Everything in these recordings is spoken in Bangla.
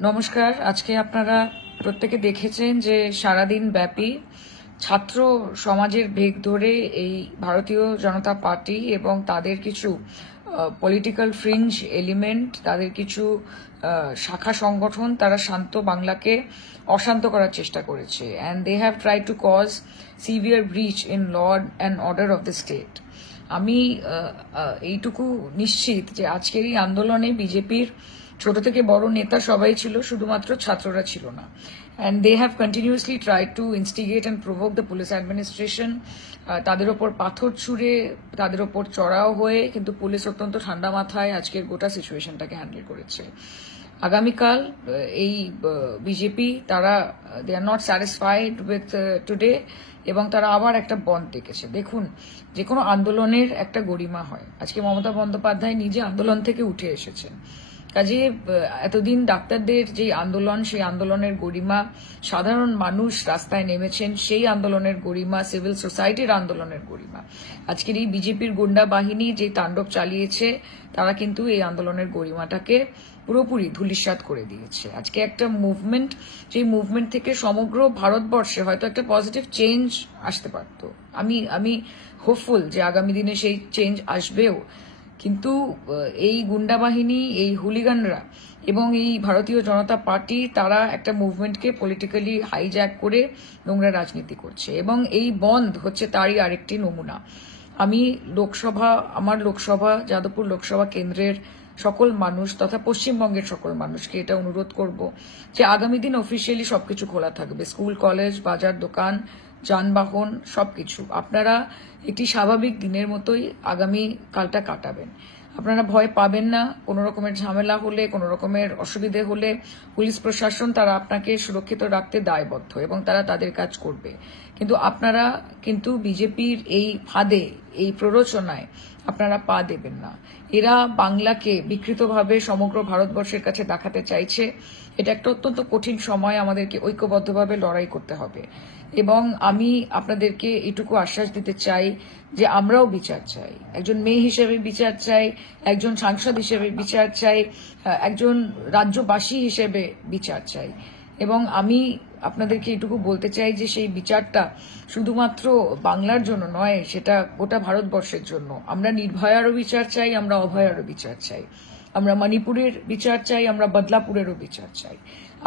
নমস্কার। আজকে আপনারা প্রত্যেকে দেখেছেন যে সারাদিন ব্যাপী ছাত্র সমাজের বেগ ধরে এই ভারতীয় জনতা পার্টি এবং তাদের কিছু পলিটিক্যাল ফ্রিঞ্জ এলিমেন্ট, তাদের কিছু শাখা সংগঠন, তারা শান্ত বাংলাকে অশান্ত করার চেষ্টা করেছে। And they have try to cause severe breach in law and order of the state. আমি এইটুকু নিশ্চিত যে আজকের এই আন্দোলনে বিজেপির ছোট থেকে বড় নেতা সবাই ছিল, শুধুমাত্র ছাত্ররা ছিল না। And they have continuously try to instigate and provoke the police administration. তাদের ওপর পাথর ছুঁড়ে, তাদের ওপর চড়াও হয়ে, কিন্তু পুলিশ অত্যন্ত ঠান্ডা মাথায় আজকের গোটা সিচুয়েশনটাকে হ্যান্ডেল করেছে। আগামীকাল এই বিজেপি তারা they are not satisfied with today, এবং তারা আবার একটা বন্ধ ডেকেছে। দেখুন, যে কোনো আন্দোলনের একটা গরিমা হয়। আজকে মমতা বন্দ্যোপাধ্যায় নিজে আন্দোলন থেকে উঠে এসেছেন। কাজে এতদিন ডাক্তারদের যে আন্দোলন, সেই আন্দোলনের গরিমা, সাধারণ মানুষ রাস্তায় নেমেছেন সেই আন্দোলনের গরিমা, সিভিল সোসাইটির আন্দোলনের গরিমা, আজকের এই বিজেপির গুন্ডা বাহিনী যে তাণ্ডব চালিয়েছে, তারা কিন্তু এই আন্দোলনের গরিমাটাকে পুরোপুরি ধূলিসাৎ করে দিয়েছে। আজকে একটা মুভমেন্ট, যে মুভমেন্ট থেকে সমগ্র ভারতবর্ষে হয়তো একটা পজিটিভ চেঞ্জ আসতে পারত। আমি হোপফুল যে আগামী দিনে সেই চেঞ্জ আসবেও। কিন্তু এই গুন্ডা বাহিনী, এই হুলিগানরা এবং এই ভারতীয় জনতা পার্টি, তারা একটা মুভমেন্টকে পলিটিক্যালি হাইজ্যাক করে নোংরা রাজনীতি করছে, এবং এই বন্ধ হচ্ছে তারই আরেকটি নমুনা। আমি আমার লোকসভা, যাদবপুর লোকসভা কেন্দ্রের সকল মানুষ তথা পশ্চিমবঙ্গের সকল মানুষকে এটা অনুরোধ করব যে আগামী দিন অফিসিয়ালি সবকিছু খোলা থাকবে, স্কুল, কলেজ, বাজার, দোকান, যানবাহন, সবকিছু। আপনারা একটি স্বাভাবিক দিনের মতোই আগামী কালটা কাটাবেন। আপনারা ভয় পাবেন না। কোনো রকমের ঝামেলা হলে, কোনো রকমের অসুবিধে হলে পুলিশ প্রশাসন তারা আপনাকে সুরক্ষিত রাখতে দায়বদ্ধ, এবং তারা তাদের কাজ করবে। কিন্তু আপনারা কিন্তু বিজেপির এই ফাঁদে, এই প্ররোচনায় আপনারা পা দেবেন না। এরা বাংলাকে বিকৃতভাবে সমগ্র ভারতবর্ষের কাছে দেখাতে চাইছে। এটা একটা অত্যন্ত কঠিন সময়, আমাদেরকে ঐক্যবদ্ধভাবে লড়াই করতে হবে। এবং আমি আপনাদেরকে এটুকু আশ্বাস দিতে চাই যে আমরাও বিচার চাই, একজন মেয়ে হিসেবে বিচার চাই, একজন সাংসদ হিসেবে বিচার চাই, একজন রাজ্যবাসী হিসেবে বিচার চাই। এবং আমি আপনাদেরকে এটুকু বলতে চাই যে সেই বিচারটা শুধুমাত্র বাংলার জন্য নয়, সেটা গোটা ভারতবর্ষের জন্য। আমরা নির্ভয়ারও বিচার চাই, আমরা অভয়ারও বিচার চাই, আমরা মণিপুরের বিচার চাই, আমরা বদলাপুরেরও বিচার চাই।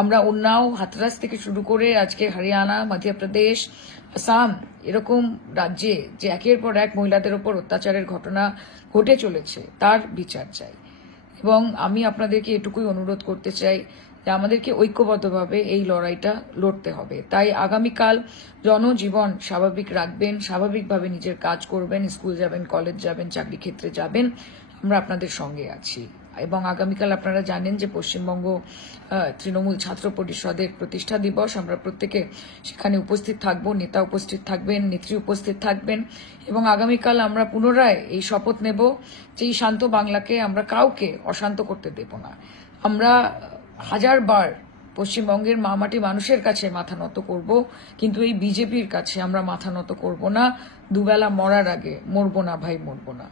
আমরা উন্নাও, হাথরাস থেকে শুরু করে আজকে হরিয়ানা, মধ্যপ্রদেশ, আসাম, এরকম রাজ্যে যে একের পর এক মহিলাদের ওপর অত্যাচারের ঘটনা ঘটে চলেছে, তার বিচার চাই। এবং আমি আপনাদেরকে এটুকুই অনুরোধ করতে চাই যে আমাদেরকে ঐক্যবদ্ধভাবে এই লড়াইটা লড়তে হবে। তাই আগামীকাল জনজীবন স্বাভাবিক রাখবেন, স্বাভাবিকভাবে নিজের কাজ করবেন, স্কুল যাবেন, কলেজ যাবেন, চাকরি ক্ষেত্রে যাবেন, আমরা আপনাদের সঙ্গে আছি। এবং আগামীকাল আপনারা জানেন যে পশ্চিমবঙ্গ তৃণমূল ছাত্র পরিষদের প্রতিষ্ঠা দিবস। আমরা প্রত্যেকে সেখানে উপস্থিত থাকব, নেতা উপস্থিত থাকবেন, নেত্রী উপস্থিত থাকবেন, এবং আগামীকাল আমরা পুনরায় এই শপথ নেব যে এই শান্ত বাংলাকে আমরা কাউকে অশান্ত করতে দেব না। আমরা হাজারবার পশ্চিমবঙ্গের মামাটি মানুষের কাছে মাথা নত করব, কিন্তু এই বিজেপির কাছে আমরা মাথা নত করব না। দুবেলা মরার আগে মরবো না ভাই, মরবো না।